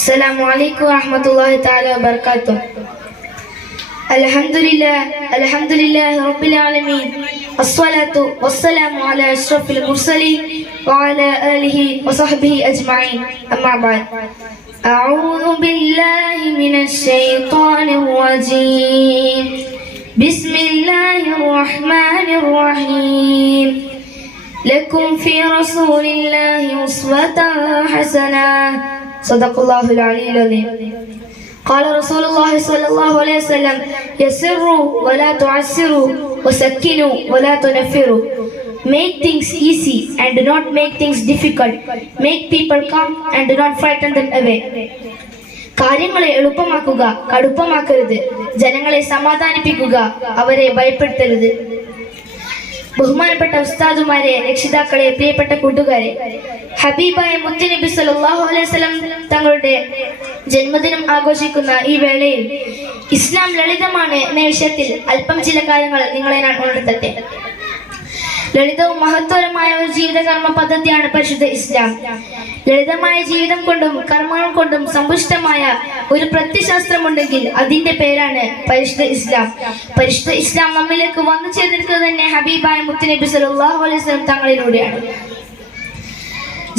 السلام عليكم ورحمة الله تعالى وبركاته. الحمد لله رب العالمين، الصلاة والسلام على أشرف المرسلين وعلى آله وصحبه أجمعين، أما بعد. أعوذ بالله من الشيطان الرجيم، بسم الله الرحمن الرحيم. لكم في رسول الله أسوة حسنة، صدق الله العلي العظيم. قال رسول الله صلى الله عليه وسلم: يسروا ولا تعسروا وسكنوا ولا تنفروا. Make things easy and do not make things difficult. Make people come and do not frighten them away. കാര്യങ്ങളെ എളുപ്പമാക്കുക, കടുപ്പമാക്കരുത്. ജനങ്ങളെ സമാധാനിപ്പിക്കുക, അവരെ ഭയപ്പെടുത്തരുത്. ബഹുമാനപ്പെട്ട ഉസ്താദുമാരെ, രക്ഷിതാക്കളെ, പ്രിയപ്പെട്ട കൂട്ടുകാരെ, ഹബീബായ മുത്തുനബി സല്ലല്ലാഹു അലൈഹി വസല്ലം തങ്ങളുടെ ജന്മദിനം ആഘോഷിക്കുന്ന ഈ വേളയിൽ ഇസ്ലാം ലളിതമാണ് എന്ന വിഷയത്തിൽ അല്പം ചില കാര്യങ്ങൾ നിങ്ങളെ ഞാൻ ഉണർത്തട്ടെ. ലളിതവും മഹത്വരമായ ഒരു ജീവിതകർമ്മ പദ്ധതിയാണ് പരിശുദ്ധ ഇസ്ലാം. ലളിതമായ ജീവിതം കൊണ്ടും കർമ്മങ്ങൾ കൊണ്ടും സമ്പുഷ്ടമായ ഒരു പ്രത്യശാസ്ത്രമുണ്ടെങ്കിൽ അതിന്റെ പേരാണ് പരിശുദ്ധ ഇസ്ലാം. പരിശുദ്ധ ഇസ്ലാം നമ്മിലേക്ക് വന്നു ചേർന്നിരിക്കുന്നത് തന്നെ ഹബീബായ മുത്തുനബി സല്ലല്ലാഹു അലൈഹി വസല്ലം തങ്ങളിലൂടെയാണ്.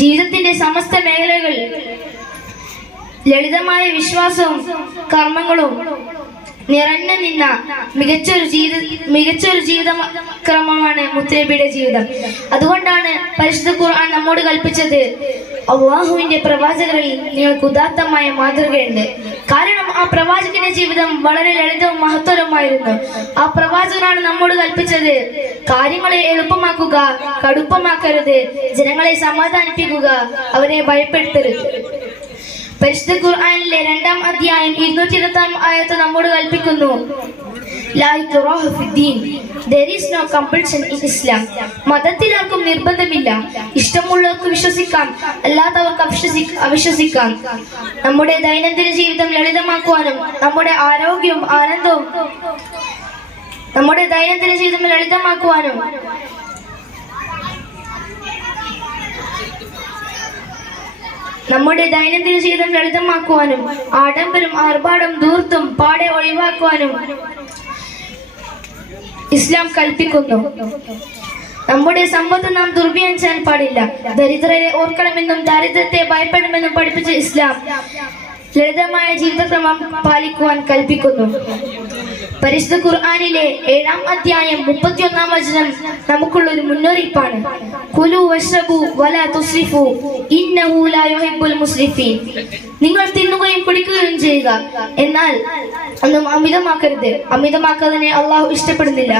ജീവിതത്തിന്റെ സമസ്ത മേഖലകൾ ലളിതമായ വിശ്വാസവും കർമ്മങ്ങളും നിറഞ്ഞു നിന്ന മികച്ചൊരു ജീവിത ക്രമമാണ് മുത്തുനബിയുടെ ജീവിതം. അതുകൊണ്ടാണ് പരിശുദ്ധ ഖുർആൻ നമ്മോട് കൽപ്പിച്ചത്, അള്ളാഹുവിന്റെ പ്രവാചകരിൽ നിങ്ങൾക്ക് ഉദാത്തമായ മാതൃകയുണ്ട്. കാരണം ആ പ്രവാചകന്റെ ജീവിതം വളരെ ലളിതവും മഹത്തരവുമായിരുന്നു. ആ പ്രവാചകനാണ് നമ്മോട് കൽപ്പിച്ചത്, കാര്യങ്ങളെ എളുപ്പമാക്കുക, കടുപ്പമാക്കരുത്. ജനങ്ങളെ സമാധാനിപ്പിക്കുക, അവരെ ഭയപ്പെടുത്തരുത്. പരിശുദ്ധ ഖുർആനിലെ 2-ാം അധ്യായം 220-ാം ആയത്ത് നമ്മോട് കൽപ്പിക്കുന്നു, ലാ ഇക്റാഹ ഫിദ്ദീൻ, there is no compulsion in Islam. മതത്തിൽ ആർക്കും നിർബന്ധമില്ല. ഇഷ്ടമുള്ളവർക്ക് വിശ്വസിക്കാം, അല്ലാത്തവർക്ക് അവിശ്വസിക്കാം. നമ്മുടെ ദൈനംദിന ജീവിതം ലളിതമാക്കുവാനും നമ്മുടെ ആരോഗ്യവും ആനന്ദവും ലളിതമാക്കുവാനും ആഡംബരം, ആർഭാടം, ധൂർത്തും പാടെ ഒഴിവാക്കുവാനും ഇസ്ലാം കൽപ്പിക്കുന്നു. നമ്മുടെ സമ്പത്ത് നാം ദുർവ്യയം ചെയ്യാൻ പാടില്ല. ദരിദ്രരെ ഓർക്കണമെന്നും ദാരിദ്ര്യത്തെ ഭയപ്പെടണമെന്നും പഠിപ്പിച്ച ഇസ്ലാം ലളിതമായ ജീവിതക്രമം പാലിക്കുവാൻ കൽപ്പിക്കുന്നു. പരിശുദ്ധ ഖുർആനിലെ 7-ാം അധ്യായം 31-ാം വചനം നമുക്കുള്ള ഒരു മുന്നറിയിപ്പാണ്. കുലു വശ്റബു വലാ തുസ്രിഫു ഇന്നഹു ലാ യുഹിബ്ബുൽ മുസ്രിഫീൻ. നിങ്ങൾ തിന്നുകയും കുടിക്കുകയും ചെയ്യുക, എന്നാൽ ഒന്നും അമിതമാക്കരുത്. അമിതമാക്കാതിനെ അള്ളാഹു ഇഷ്ടപ്പെടുന്നില്ല.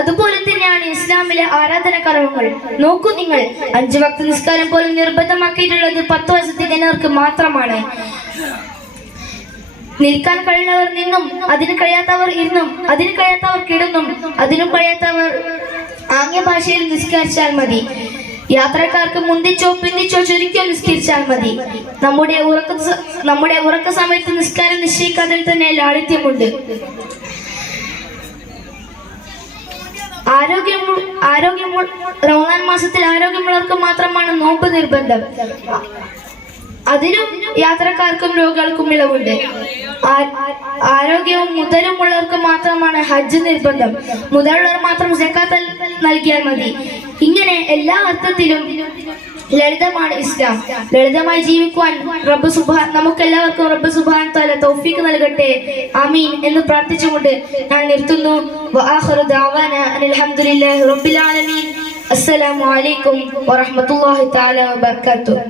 അതുപോലെ തന്നെയാണ് ഇസ്ലാമിലെ ആരാധന കർമ്മങ്ങൾ. നോക്കൂ, നിങ്ങൾ 5 വക്ത നിസ്കാരം പോലും നിർബന്ധമാക്കിയിട്ടുള്ളത് 10 വയസ്സത്തിനവർക്ക് മാത്രമാണ്. നിൽക്കാൻ കഴിയുന്നവർ നിന്നും, അതിന് കഴിയാത്തവർ ഇരുന്നും, അതിന് കഴിയാത്തവർ കിടന്നും, അതിനും കഴിയാത്തവർ ആംഗ്യ ഭാഷയിൽ നിസ്കരിച്ചാൽ മതി. യാത്രക്കാർക്ക് മുന്തിച്ചോ പിന്തിച്ചോ ചുരുക്കിയോ നിസ്കരിച്ചാൽ മതി. നമ്മുടെ ഉറക്ക സമയത്ത് നിസ്കാരം നിശ്ചയിക്കാതിൽ തന്നെ ലാളിത്യമുണ്ട്. റമദാൻ മാസത്തിൽ ആരോഗ്യമുള്ളവർക്ക് മാത്രമാണ് നോമ്പ് നിർബന്ധം. അതിലും യാത്രക്കാർക്കും രോഗികൾക്കും ഇളവുണ്ട്. ആരോഗ്യവും മുതലും ഉള്ളവർക്ക് മാത്രമാണ് ഹജ്ജ് നിർബന്ധം. മുതലുള്ളവർ മാത്രം സക്കാത്ത് നൽകിയാൽ മതി. ഇങ്ങനെ എല്ലാ അർത്ഥത്തിലും ലളിതമാണ് ഇസ്ലാം. ലളിതമായി ജീവിക്കുവാൻ നമുക്കെല്ലാവർക്കും റബ്ബ് സുബ്ഹാനഹു വ തആല തൗഫീഖ് നൽകട്ടെ. ആമീൻ എന്ന് പ്രാർത്ഥിച്ചുകൊണ്ട് ഞാൻ നിർത്തുന്നു. വആഖിറു ദഅവാനാ അൽഹംദുലില്ലാഹി റബ്ബിൽ ആലമീൻ. അസ്സലാമു അലൈക്കും വറഹ്മത്തുള്ളാഹി തആല വബറകാതുഹു.